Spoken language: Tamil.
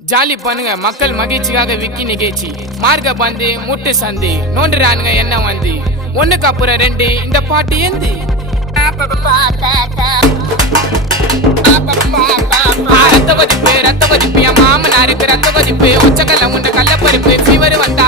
ஜாலி பண்ணுங்க மக்கள் மகிழ்ச்சிக்காக விக்கி நிகழ்ச்சி மார்க்க பந்து முட்டு சந்தி நோண்டுறானுங்க என்ன வந்து ஒண்ணுக்கு அப்புறம் ரெண்டு இந்த பாட்டு ஏந்து ரத்த வதிப்பு என் மாமனாருக்கு ரத்த வதிப்பு உச்சக்கல்ல முண்ட கள்ள பருப்பு ஃபீவர் வந்தா